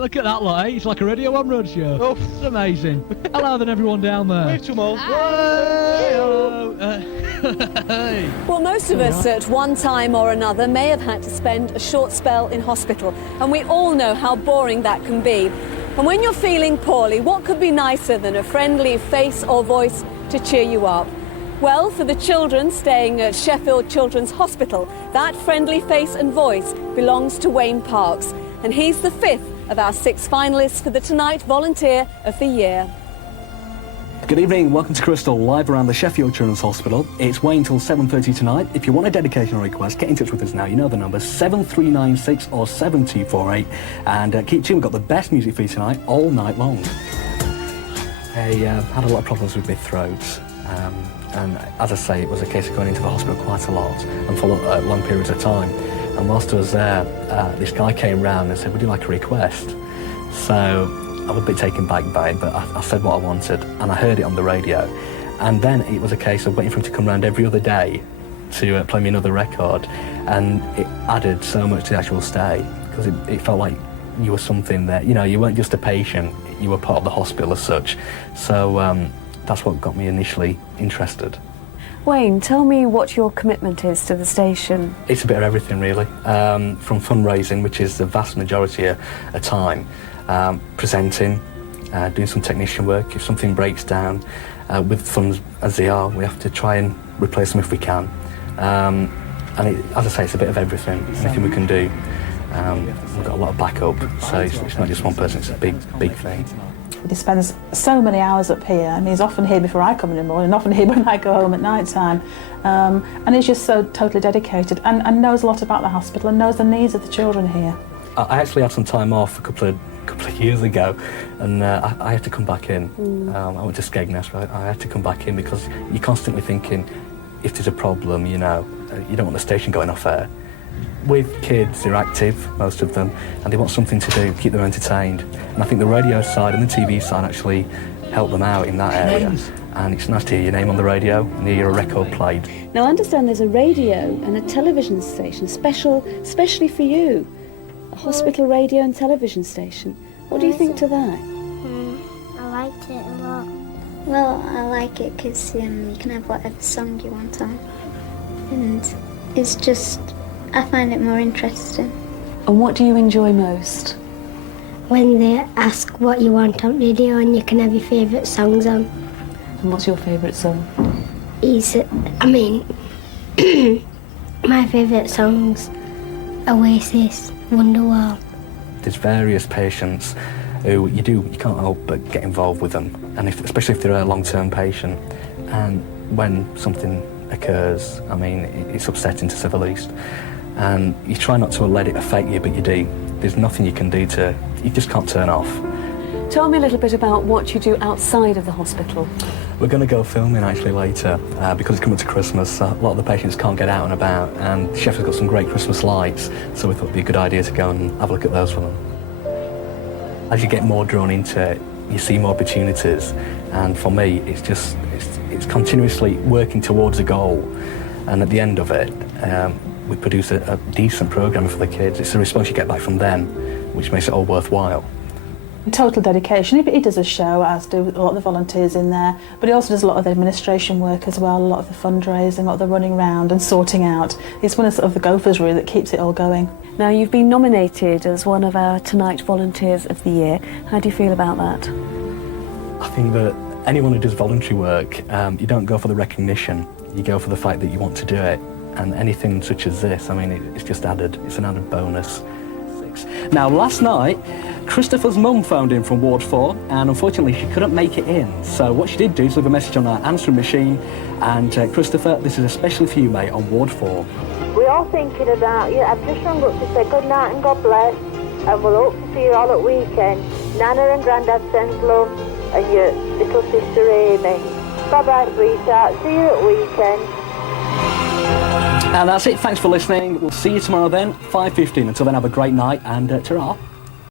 Look at that lot, eh? It's like a Radio 1 road show. Oh. It's amazing. Hello then, everyone down there. Wave to them all. Hello. Hey. Well, most of us at one time or another may have had to spend a short spell in hospital, and we all know how boring that can be. And when you're feeling poorly, what could be nicer than a friendly face or voice to cheer you up? Well, for the children staying at Sheffield Children's Hospital, that friendly face and voice belongs to Wayne Parks, and he's the fifth of our 6 finalists for the Tonight Volunteer of the Year. Good evening, welcome to Crystal, live around the Sheffield Children's Hospital. It's Wayne till 7:30 tonight. If you want a dedication or request, get in touch with us now. You know the numbers, 7396 or 7248. And keep tuned, we've got the best music for you tonight, all night long. I had a lot of problems with my throat. And as I say, it was a case of going into the hospital quite a lot and for long periods of time. And whilst I was there, this guy came round and said, would you like a request? So I was a bit taken back by it, but I said what I wanted, and I heard it on the radio. And then it was a case of waiting for him to come round every other day to play me another record. And it added so much to the actual stay, because it felt like you were something there. You know, you weren't just a patient, you were part of the hospital as such. So that's what got me initially interested. Wayne, tell me what your commitment is to the station. It's a bit of everything, really. From fundraising, which is the vast majority of time, presenting, doing some technician work. If something breaks down, with funds as they are, we have to try and replace them if we can. And as I say, it's a bit of everything, anything we can do. We've got a lot of backup, so it's not just one person, it's a big thing. He spends so many hours up here. I mean, he's often here before I come in the morning, and often here when I go home at night time. And he's just so totally dedicated and knows a lot about the hospital and knows the needs of the children here. I actually had some time off a couple of years ago, and I had to come back in. I went to Skegness, right? I had to come back in because you're constantly thinking, if there's a problem, you know, you don't want the station going off air. With kids, they're active, most of them, and they want something to do, keep them entertained. And I think the radio side and the TV side actually help them out in that area. And it's nice to hear your name on the radio and hear a record played. Now, I understand there's a radio and a television station, especially for you. A hospital radio and television station. What do you think to that? I liked it a lot. Well, I like it because you can have whatever song you want on. And it's just, I find it more interesting. And what do you enjoy most? When they ask what you want on radio and you can have your favourite songs on. And what's your favourite song? My favourite songs, Oasis, Wonderwall. There's various patients who you can't help but get involved with them, and especially if they're a long-term patient. And when something occurs, I mean, it's upsetting to say the least. And you try not to let it affect you, but you do. There's nothing you can do you just can't turn off. Tell me a little bit about what you do outside of the hospital. We're going to go filming actually later, because it's coming to Christmas. A lot of the patients can't get out and about, and Sheffield's got some great Christmas lights, so we thought it'd be a good idea to go and have a look at those for them. As you get more drawn into it, you see more opportunities, and for me, it's continuously working towards a goal, and at the end of it, we produce a decent programme for the kids. It's the response you get back from them, which makes it all worthwhile. Total dedication. He does a show, as do a lot of the volunteers in there, but he also does a lot of the administration work as well, a lot of the fundraising, a lot of the running around and sorting out. He's one of sort of the gophers really that keeps it all going. Now, you've been nominated as one of our Tonight Volunteers of the Year. How do you feel about that? I think that anyone who does voluntary work, you don't go for the recognition, you go for the fact that you want to do it. And anything such as this, I mean, it's just added, it's an added bonus. Now, last night, Christopher's mum phoned in from Ward 4, and unfortunately she couldn't make it in. So what she did do is leave a message on our answering machine, and Christopher, this is especially for you, mate, on Ward 4. We're all thinking about you. I've just rung up to say good night and God bless, and we'll hope to see you all at weekend. Nana and Grandad sends love, and your little sister Amy. Bye-bye, sweetheart. See you at weekend. And that's it. Thanks for listening. We'll see you tomorrow then, 5:15. Until then, have a great night, and ta-ra.